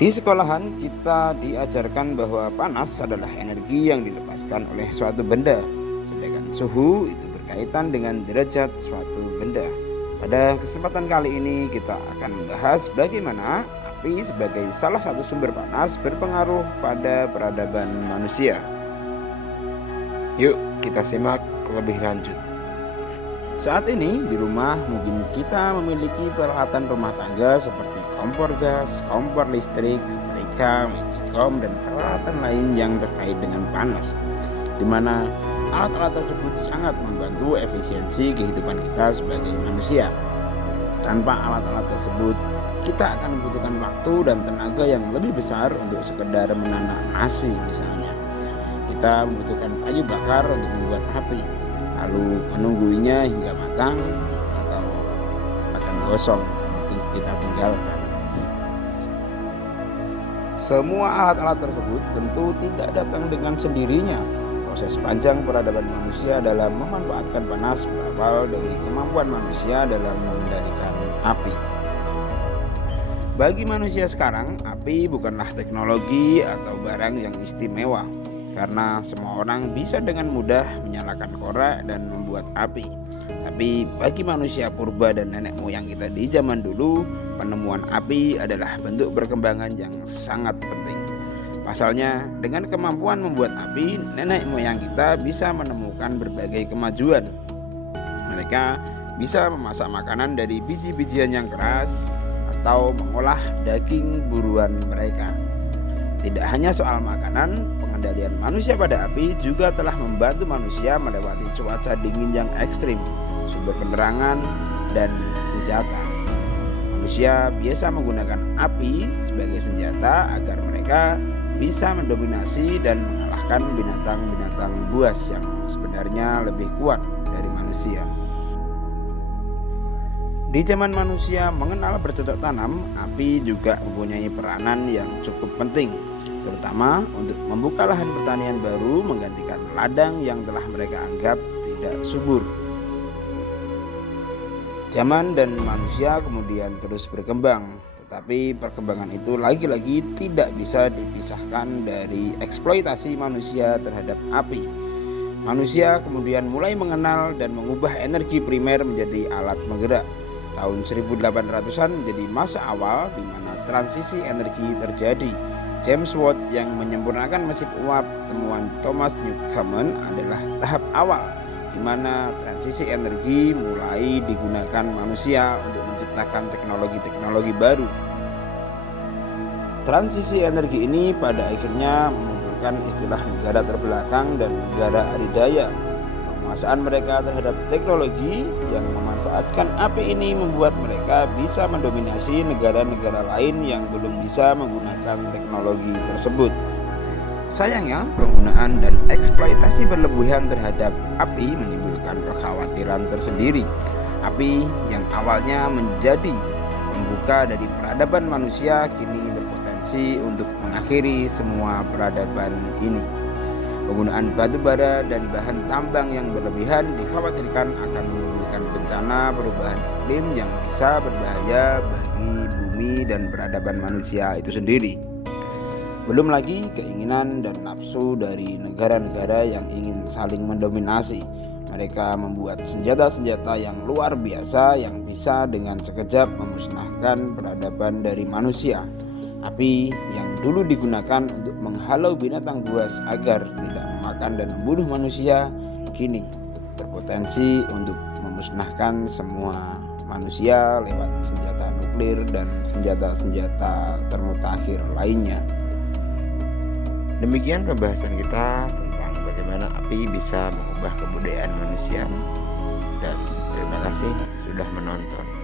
Di sekolahan kita diajarkan bahwa panas adalah energi yang dilepaskan oleh suatu benda, sedangkan suhu itu berkaitan dengan derajat suatu benda. Pada kesempatan kali ini kita akan membahas bagaimana api sebagai salah satu sumber panas berpengaruh pada peradaban manusia. Yuk kita simak lebih lanjut. Saat ini di rumah mungkin kita memiliki peralatan rumah tangga seperti kompor gas, kompor listrik, setrika, magicom, dan peralatan lain yang terkait dengan panas, di mana alat-alat tersebut sangat membantu efisiensi kehidupan kita sebagai manusia. Tanpa alat-alat tersebut, kita akan membutuhkan waktu dan tenaga yang lebih besar untuk sekedar menanak nasi misalnya. Kita membutuhkan kayu bakar untuk membuat api, lalu menungguinya hingga matang atau akan gosong kita tinggalkan. Semua alat-alat tersebut tentu tidak datang dengan sendirinya. Proses panjang peradaban manusia dalam memanfaatkan panas berawal dari kemampuan manusia dalam mengendalikan api. Bagi manusia sekarang, api bukanlah teknologi atau barang yang istimewa, karena semua orang bisa dengan mudah menyalakan korek dan membuat api. Tapi bagi manusia purba dan nenek moyang kita di zaman dulu, penemuan api adalah bentuk perkembangan yang sangat penting. Pasalnya, dengan kemampuan membuat api, nenek moyang kita bisa menemukan berbagai kemajuan. Mereka bisa memasak makanan dari biji-bijian yang keras atau mengolah daging buruan mereka. Tidak hanya soal makanan, pengendalian manusia pada api juga telah membantu manusia melewati cuaca dingin yang ekstrim, sumber penerangan, dan senjata. Manusia biasa menggunakan api sebagai senjata agar mereka bisa mendominasi dan mengalahkan binatang-binatang buas yang sebenarnya lebih kuat dari manusia. Di zaman manusia mengenal bercocok tanam, api juga mempunyai peranan yang cukup penting, terutama untuk membuka lahan pertanian baru menggantikan ladang yang telah mereka anggap tidak subur. Zaman dan manusia kemudian terus berkembang, tetapi perkembangan itu lagi-lagi tidak bisa dipisahkan dari eksploitasi manusia terhadap api. Manusia kemudian mulai mengenal dan mengubah energi primer menjadi alat menggerak. Tahun 1800-an menjadi masa awal di mana transisi energi terjadi. James Watt yang menyempurnakan mesin uap temuan Thomas Newcomen adalah tahap awal di mana transisi energi mulai digunakan manusia untuk menciptakan teknologi-teknologi baru. Transisi energi ini pada akhirnya memunculkan istilah negara terbelakang dan negara adidaya. Penguasaan mereka terhadap teknologi yang memanfaatkan api ini membuat mereka bisa mendominasi negara-negara lain yang belum bisa menggunakan teknologi tersebut. Sayangnya, penggunaan dan eksploitasi berlebihan terhadap api menimbulkan kekhawatiran tersendiri. Api yang awalnya menjadi pembuka dari peradaban manusia kini berpotensi untuk mengakhiri semua peradaban ini. Penggunaan batu bara dan bahan tambang yang berlebihan dikhawatirkan akan menimbulkan bencana perubahan iklim yang bisa berbahaya bagi bumi dan peradaban manusia itu sendiri. Belum lagi keinginan dan nafsu dari negara-negara yang ingin saling mendominasi. Mereka membuat senjata-senjata yang luar biasa yang bisa dengan sekejap memusnahkan peradaban dari manusia. Api yang dulu digunakan untuk menghalau binatang buas agar tidak memakan dan membunuh manusia, kini berpotensi untuk memusnahkan semua manusia lewat senjata nuklir dan senjata-senjata termutakhir lainnya. Demikian pembahasan kita tentang bagaimana api bisa mengubah kebudayaan manusia, dan terima kasih sudah menonton.